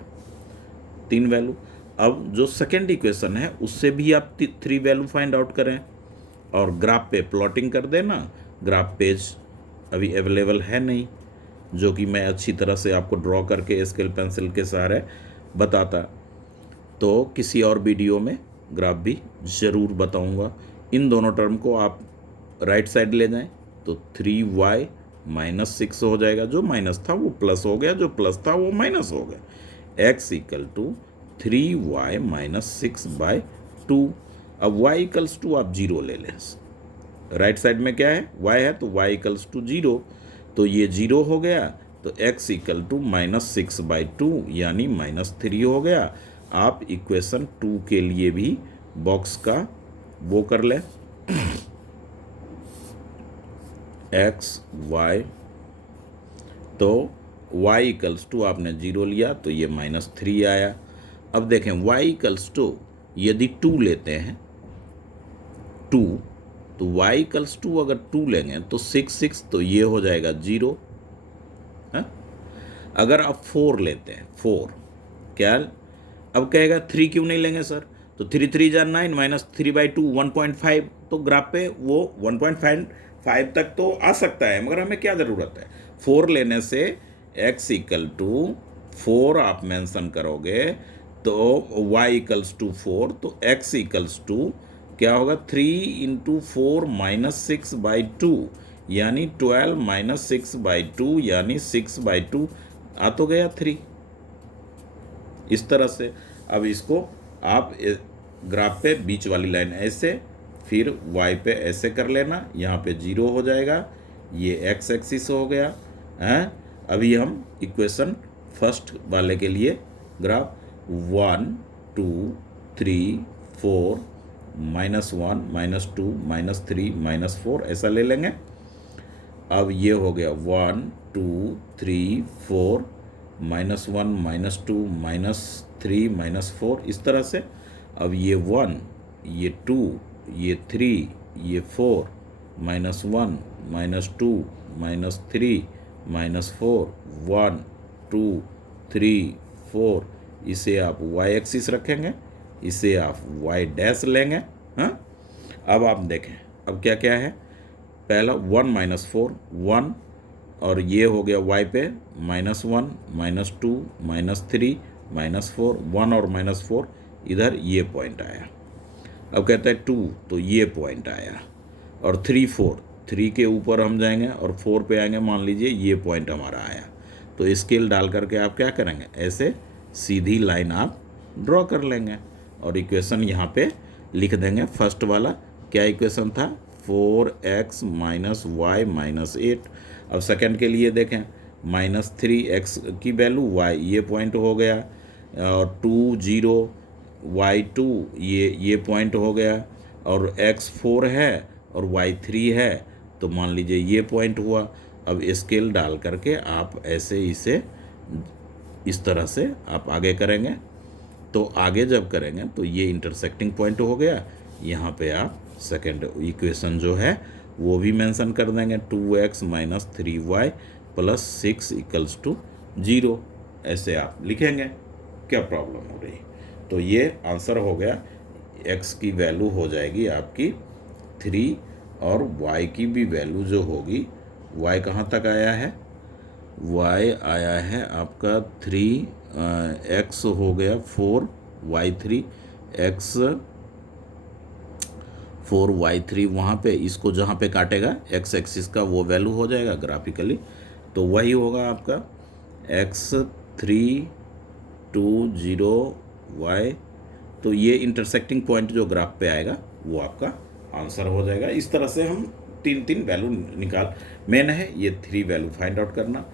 3 वैल्यू। अब जो सेकेंड इक्वेशन है उससे भी आप 3 वैल्यू फाइंड आउट करें और ग्राफ पे प्लॉटिंग कर देना। ग्राफ पेज अभी अवेलेबल है नहीं, जो कि मैं अच्छी तरह से आपको ड्रॉ करके स्केल पेंसिल के सहारे बताता, तो किसी और वीडियो में ग्राफ भी ज़रूर बताऊंगा। इन दोनों टर्म को आप राइट साइड ले जाएं तो 3y - 6 हो जाएगा, जो माइनस था वो प्लस हो गया, जो प्लस था वो माइनस हो गया। x = 3y - 6/2। अब y = आप 0 ले लें, राइट साइड में क्या है, y है, तो y = 0, तो ये 0 हो गया। तो x = -6/2 यानी -3 हो गया। आप इक्वेशन 2 के लिए भी बॉक्स का वो कर लें, x y, तो y = आपने 0 लिया तो ये -3 आया। अब देखें y = यदि 2 लेते हैं 2, तो y = अगर 2 लेंगे तो 6 तो ये हो जाएगा 0 है। अगर आप 4 लेते हैं 4, क्या अब कहेगा 3 क्यों नहीं लेंगे सर, तो 3 3 जा 9 -3/2 1.5, तो ग्राफ पे वो 1.5 तक तो आ सकता है, मगर हमें क्या ज़रूरत है, 4 लेने से x = 4 आप मेंशन करोगे तो y = 4, तो x = क्या होगा, 3 × 4 - 6/2 यानी 12 - 6/2 यानी 6/2 आ तो गया 3। इस तरह से अब इसको आप ग्राफ पे बीच वाली लाइन ऐसे, फिर y पे ऐसे कर लेना, यहाँ पे 0 हो जाएगा, ये x एक्सिस हो गया है, अभी हम इक्वेशन फर्स्ट वाले के लिए ग्राफ 1 2 3 4 -1 -2 -3 -4 ऐसा ले लेंगे। अब ये हो गया 1 2 3 4 -1 -2 -3 -4 इस तरह से। अब ये 1 ये 2 ये 3 ये 4 -1 -2 -3 -4 1 2 3 4 इसे आप y एक्सिस रखेंगे, इसे आप y डैश लेंगे। हाँ, अब आप देखें अब क्या क्या है। पहला 1 -4 1 और ये हो गया y पे -1 -2 -3 -4 1 और -4 इधर ये पॉइंट आया। अब कहता है 2 तो ये पॉइंट आया और 3 4 3 के ऊपर हम जाएंगे और 4 पे आएंगे, मान लीजिए ये पॉइंट हमारा आया। तो स्केल डाल करके आप क्या करेंगे, ऐसे सीधी लाइन आप ड्रॉ कर लेंगे और इक्वेशन यहाँ पे लिख देंगे। फर्स्ट वाला क्या इक्वेशन था, 4x - y - 8। अब सेकंड के लिए देखें -3x की वैल्यू y ये पॉइंट हो गया और 2 0 y 2 ये पॉइंट हो गया और x 4 है और y 3 है तो मान लीजिए ये पॉइंट हुआ। अब स्केल डाल करके आप ऐसे इसे इस तरह से आप आगे करेंगे। तो आगे जब करेंगे तो ये इंटरसेक्टिंग पॉइंट हो गया। यहाँ पे आप सेकंड इक्वेशन जो है वो भी मेंशन कर देंगे, 2x - 3y + 6 = 0 ऐसे आप लिखेंगे। क्या प्रॉब्लम हो रही, तो ये आंसर हो गया। x की वैल्यू हो जाएगी आपकी 3 और y की भी वैल्यू जो होगी, y कहाँ तक आया है, y आया है आपका 3 x हो गया 4 y3 x 4 y3 वहाँ पे इसको जहाँ पे काटेगा x एक्सिस का वो वैल्यू हो जाएगा ग्राफिकली। तो वही होगा आपका x 3 2 0 y। तो ये इंटरसेक्टिंग पॉइंट जो ग्राफ पे आएगा वो आपका आंसर हो जाएगा। इस तरह से हम तीन वैल्यू निकाल, मेन है ये 3 वैल्यू फाइंड आउट करना।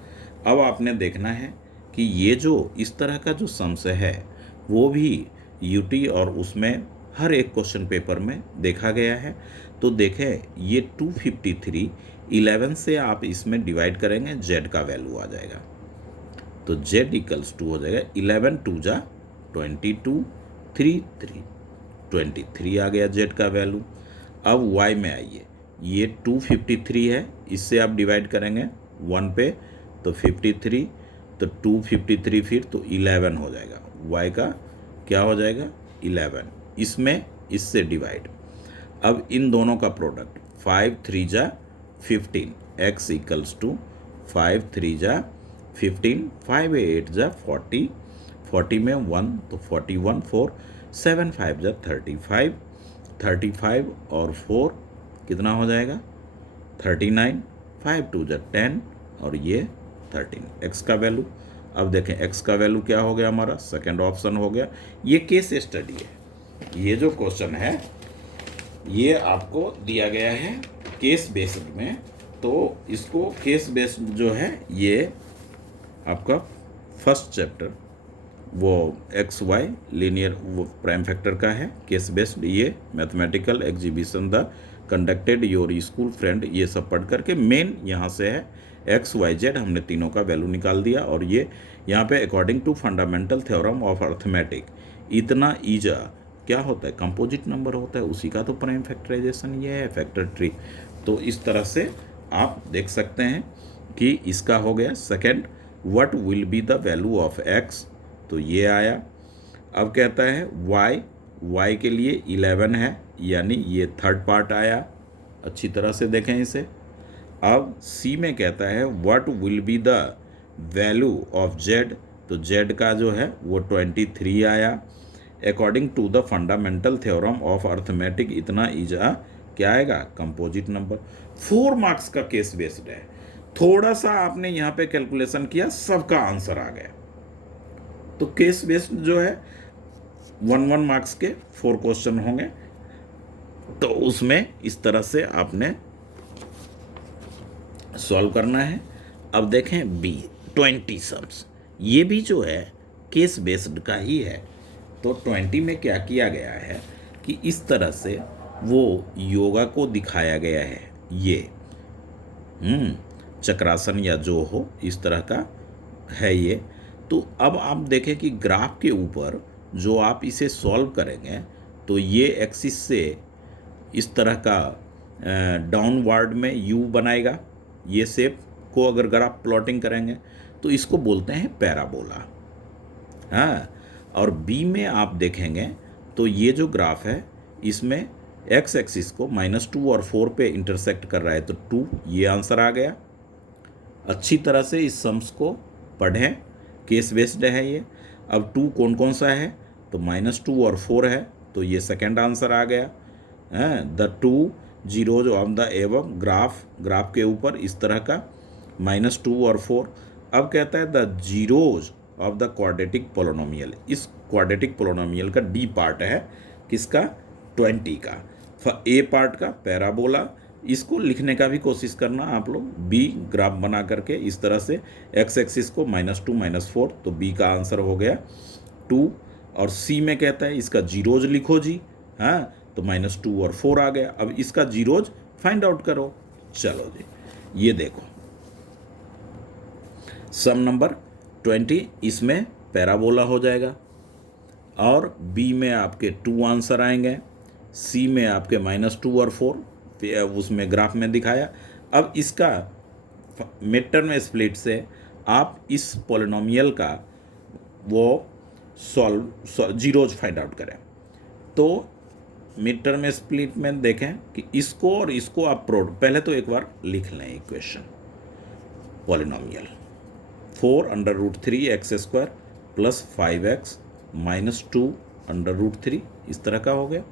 अब आपने देखना है कि ये जो इस तरह का जो सम्स है वो भी यूटी और उसमें हर एक क्वेश्चन पेपर में देखा गया है। तो देखें ये 253 11 से आप इसमें डिवाइड करेंगे, z का वैल्यू आ जाएगा। तो z = 2 हो जाएगा, 11 2 जा 22 3 3 23 आ गया z का वैल्यू। अब y में आइए, ये 253 है, इससे आप डिवाइड करेंगे 1 पे तो 53, तो 253 फिर तो 11 हो जाएगा। y का क्या हो जाएगा 11, इसमें इससे डिवाइड। अब इन दोनों का प्रोडक्ट 5 3 जा 15 x = 5 3 जा 15 5 8 जा 40 40 में 1 तो 41 4 7 5 जा 35 35 और 4 कितना हो जाएगा 39 5 2 जा 10 और ये 13 x का वैल्यू। अब देखें x का वैल्यू क्या हो गया हमारा, सेकंड ऑप्शन हो गया। ये केस स्टडी है, ये जो क्वेश्चन है ये आपको दिया गया है केस बेस्ड में। तो इसको केस बेस्ड जो है ये आपका फर्स्ट चैप्टर वो XY लीनियर वो प्राइम फैक्टर का है, केस बेस्ड। ये mathematical exhibition the conducted your school friend, ये सब पढ़ करके मेन यहाँ से है x y z हमने तीनों का वैल्यू निकाल दिया। और ये यहाँ पे according to fundamental theorem of arithmetic इतना ईजा क्या होता है, कंपोजिट नंबर होता है, उसी का तो प्राइम फैक्टराइजेशन ये है, फैक्टर ट्री। तो इस तरह से आप देख सकते हैं कि इसका हो गया second, what will be the value of x, तो ये आया। अब कहता है y के लिए 11 है, यानी ये थर्ड पार्ट आया, अच्छी तरह से देखें इसे। अब c में कहता है what will be the value of z, तो z का जो है वो 23 आया। According to the fundamental theorem of arithmetic इतना ईजा क्या आएगा, कंपोजिट नंबर। 4 मार्क्स का केस बेस्ड है, थोड़ा सा आपने यहाँ पे कैलकुलेशन किया सबका आंसर आ गया। तो केस बेस्ड जो है 1 मार्क्स के 4 क्वेश्चन होंगे, तो उसमें इस तरह से आपने सॉल्व करना है। अब देखें बी, 20 सम्स, ये भी जो है केस बेस्ड का ही है। तो 20 में क्या किया गया है कि इस तरह से वो योगा को दिखाया गया है, ये चक्रासन या जो हो इस तरह का है ये। तो अब आप देखें कि ग्राफ के ऊपर जो आप इसे सॉल्व करेंगे तो ये एक्सिस से इस तरह का डाउनवर्ड में यू बनाएगा, ये शेप को अगर ग्राफ प्लॉटिंग करेंगे तो इसको बोलते हैं पैराबोला। हाँ, और बी में आप देखेंगे तो ये जो ग्राफ है इसमें एक्स एक्सिस को -2 और 4 पे इंटरसेक्ट कर रहा है, तो 2 ये आंसर आ गया। अच्छी तरह से इस सम्स को पढ़ें, केस बेस्ड है ये। अब 2 कौन कौन सा है, तो -2 और 4 है, तो ये सेकंड आंसर आ गया। द 2 जीरोज ऑफ द एवं ग्राफ के ऊपर इस तरह का -2 और 4। अब कहता है the zeros of the quadratic polynomial, इस क्वाड्रेटिक पोलिनोमियल का डी पार्ट है किसका, 20 का। ए पार्ट का पैराबोला, इसको लिखने का भी कोशिश करना आप लोग, बी ग्राफ बना करके इस तरह से एक्स एक्सिस को -2 -4, तो बी का आंसर हो गया 2। और सी में कहता है इसका जीरोज लिखो जी, हाँ, तो -2 और 4 आ गया। अब इसका जीरोज फाइंड आउट करो। चलो जी, ये देखो सम नंबर 20 इसमें पैराबोला हो जाएगा, और बी में आपके 2 आंसर आएंगे, सी में आपके -2 और 4 उसमें ग्राफ में दिखाया। अब इसका मिड टर्म स्प्लिट से आप इस पॉलिनोमियल का वो जीरोज फाइंड आउट करें। तो मिड टर्म स्प्लिट में देखें कि इसको और इसको आप पहले तो एक बार लिख लें इक्वेशन। पॉलिनोमियल 4√3x² + 5x - 2√3 इस तरह का हो गया,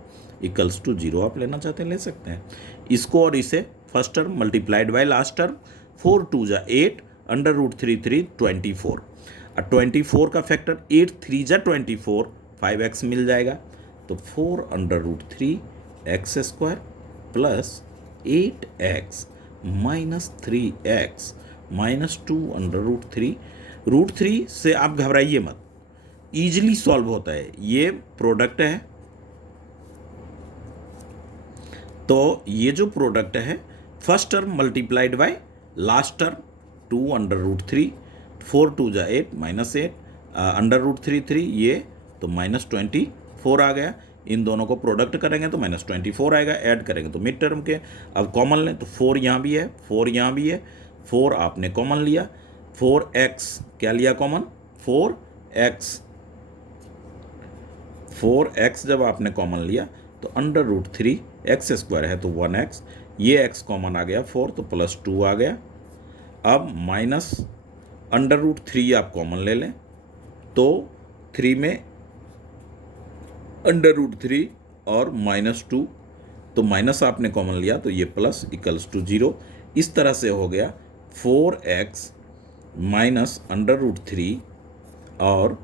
इक्वल्स टू 0 आप लेना चाहते हैं ले सकते हैं। इसको और इसे first term multiplied by last term, 4 2 जा 8, √3 24, और 24 का फैक्टर 8 3 जा 24, 5x मिल जाएगा। तो 4√3x² + 8x - 3x - 2√3। √3 से आप घबराइए मत, ईजिली सॉल्व होता है, ये प्रोडक्ट है। तो ये जो प्रोडक्ट है first term multiplied by last term, 2√3, 4 2 जा 8 -8, √3 ये तो -24 आ गया। इन दोनों को प्रोडक्ट करेंगे तो -24 आएगा, ऐड करेंगे तो मिड टर्म के। अब कॉमन लें तो 4 यहाँ भी है, 4 यहाँ भी है, 4 आपने कॉमन लिया, 4x क्या लिया कॉमन, 4x जब आपने कॉमन लिया तो √3 x² है तो 1x, ये x कॉमन आ गया 4 तो +2 आ गया। अब -√3 आप कॉमन ले लें तो 3 में √3 और -2, तो माइनस आपने कॉमन लिया तो ये प्लस इक्वल्स टू 0। इस तरह से हो गया 4x - √3 और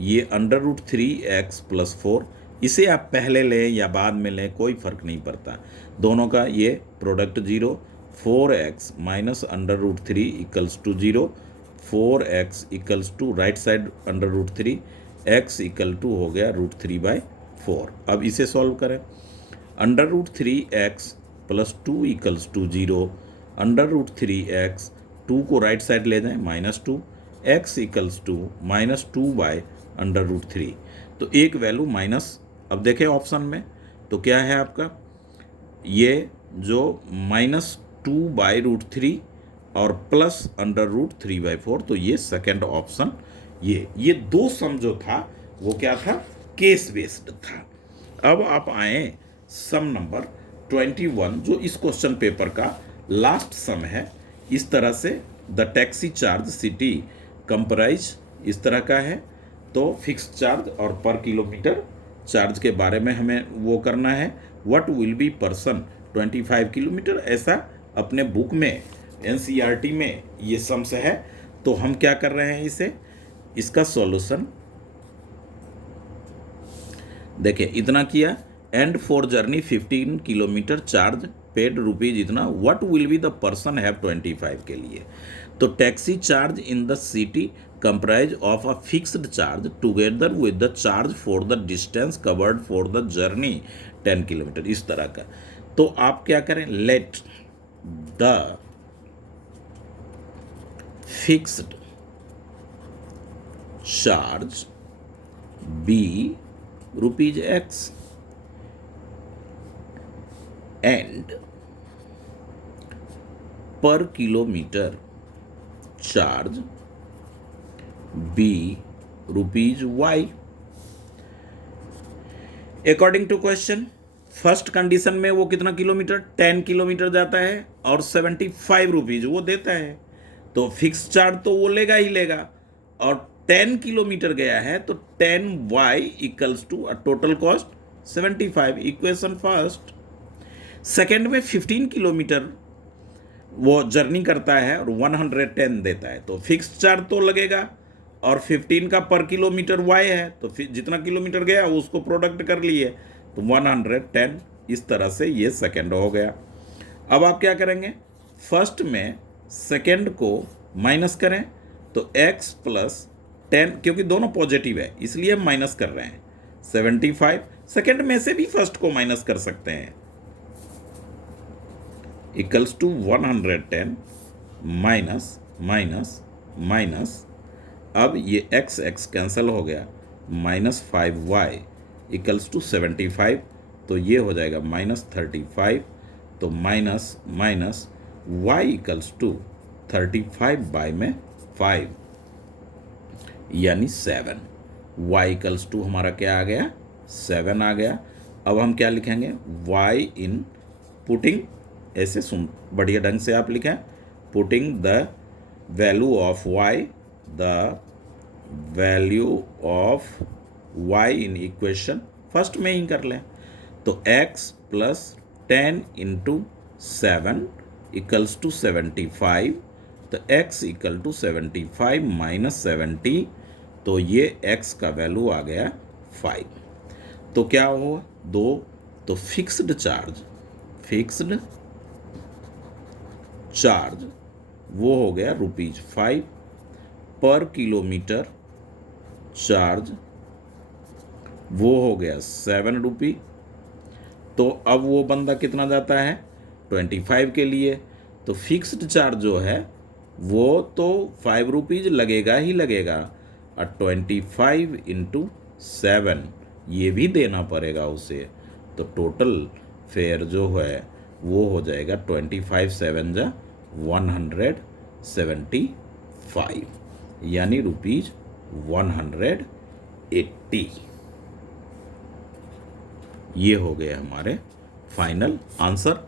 ये √3x + 4। इसे आप पहले लें या बाद में लें कोई फ़र्क नहीं पड़ता, दोनों का ये product 0। 4x - √3 = 0, 4x = right side √3, x = हो गया √3/4। अब इसे सॉल्व करें, √3x + 2 = 0, √3x 2 को राइट साइड ले जाएं -2, x = -2/√3। तो एक वैल्यू माइनस, अब देखें ऑप्शन में तो क्या है आपका, ये जो -2/√3 और प्लस √3/4, तो ये सेकंड ऑप्शन। ये दो सम जो था वो क्या था, केस बेस्ड था। अब आप आए सम नंबर 21 जो इस क्वेश्चन पेपर का लास्ट सम है। इस तरह से the taxi charge city comprise इस तरह का है, तो फिक्स चार्ज और पर किलोमीटर चार्ज के बारे में हमें वो करना है। What will B person 25 kilometre, ऐसा अपने बुक में NCERT में ये सम्स है। तो हम क्या कर रहे हैं, इसका सॉल्यूशन देखिए, इतना किया, and for journey 15 kilometre charge paid rupees इतना, what will be the person have 25 के लिए। तो taxi charge in the city comprise of a fixed charge together with the charge for the distance covered for the journey 10 kilometre, इस तरह का। तो आप क्या करें, let the fixed charge be ₹X and per kilometre charge be ₹Y। According to question, first condition में वो कितना किलोमीटर, 10 किलोमीटर जाता है और 75 रुपीज वो देता है, तो फिक्स चार्ज तो वो लेगा ही लेगा, और 10 किलोमीटर गया है तो 10Y equals to total cost 75, equation first. Second में 15 किलोमीटर वो जर्नी करता है और 110 देता है, तो फिक्स चार्ज तो लगेगा, और 15 का पर किलोमीटर Y है, तो जितना किलोमीटर गया उसको प्रोडक्ट कर लिए, तो 110। इस तरह से ये सेकेंड हो गया। अब आप क्या करेंगे, फर्स्ट में सेकेंड को माइनस करें, तो x प्लस 10, क्योंकि दोनों पॉजिटिव है इसलिए हम माइनस कर रहे हैं, 75। सेकेंड में से भी फर्स्ट को माइनस कर सकते हैं, equals to 110 minus minus minus, अब ये x कैंसिल हो गया, -5y इक्वल्स टू 75, तो ये हो जाएगा -35, तो minus minus y equals to 35/5 यानी 7, y इक्वल्स टू हमारा क्या आ गया, 7 आ गया। अब हम क्या लिखेंगे, y इन पुटिंग, ऐसे सुन बढ़िया ढंग से आप लिखें, putting the value of y, the value of y in equation, first में ही कर लें, तो x plus 10 into 7 equals to 75, तो x इक्वल टू 75 माइनस 70, तो ये x का वैल्यू आ गया 5। तो क्या हुआ 2, तो फिक्स्ड चार्ज वो हो गया ₹5, पर किलोमीटर चार्ज वो हो गया 7 रुपी। तो अब वो बंदा कितना जाता है 25 के लिए, तो फिक्स्ड चार्ज जो है वो तो 5 रुपीज लगेगा ही लगेगा, और 25 इंटू 7 ये भी देना पड़ेगा उसे, तो टोटल फेयर जो है वो हो जाएगा 25 7 जा 175, यानी ₹180। ये हो गए हमारे फाइनल आंसर।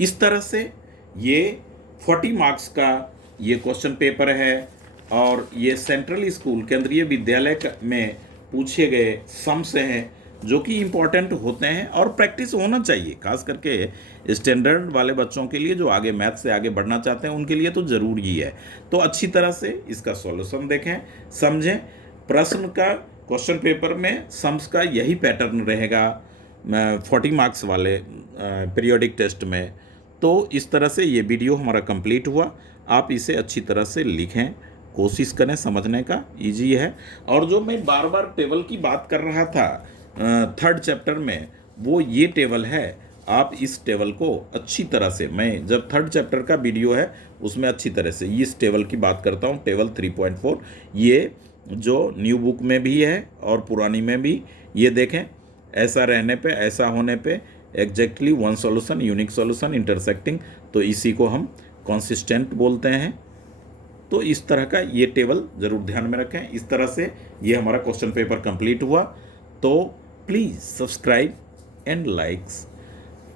इस तरह से ये 40 मार्क्स का ये क्वेश्चन पेपर है, और ये सेंट्रल स्कूल केंद्रीय विद्यालय में पूछे गए सम्स हैं जो कि इम्पोर्टेंट होते हैं और प्रैक्टिस होना चाहिए, खास करके स्टैंडर्ड वाले बच्चों के लिए जो आगे मैथ से आगे बढ़ना चाहते हैं उनके लिए तो ज़रूरी ही है। तो अच्छी तरह से इसका सॉल्यूशन देखें, समझें। प्रश्न का क्वेश्चन पेपर में सम्स का यही पैटर्न रहेगा 40 मार्क्स वाले पीरियोडिक टेस्ट में। तो इस तरह से ये वीडियो हमारा कंप्लीट हुआ। आप इसे अच्छी तरह से लिखें, कोशिश करें समझने का, इजी है। और जो मैं बार बार टेबल की बात कर रहा था थर्ड चैप्टर में, वो ये टेबल है। आप इस टेबल को अच्छी तरह से, मैं जब थर्ड चैप्टर का वीडियो है उसमें अच्छी तरह से इस टेबल की बात करता हूँ, टेबल 3.4। ये जो न्यू बुक में भी है और पुरानी में भी, ये देखें, ऐसा रहने पे, ऐसा होने पे, exactly one solution, unique solution, intersecting, तो इसी को हम कंसिस्टेंट बोलते हैं। तो इस तरह का ये टेबल ज़रूर ध्यान में रखें। इस तरह से ये हमारा क्वेश्चन पेपर कंप्लीट हुआ। तो प्लीज़ सब्सक्राइब एंड लाइक्स,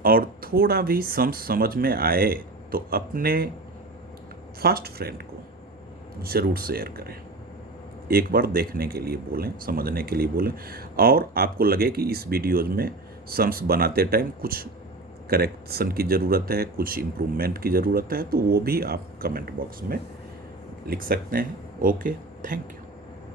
और थोड़ा भी समझ में आए तो अपने फास्ट फ्रेंड को ज़रूर शेयर करें। एक बार देखने के लिए बोलें, समझने के लिए बोलें, और आपको लगे कि इस वीडियोज़ में सम्स बनाते टाइम कुछ करेक्शन की ज़रूरत है, कुछ इम्प्रूवमेंट की ज़रूरत है, तो वो भी आप कमेंट बॉक्स में लिख सकते हैं। Okay, thank you.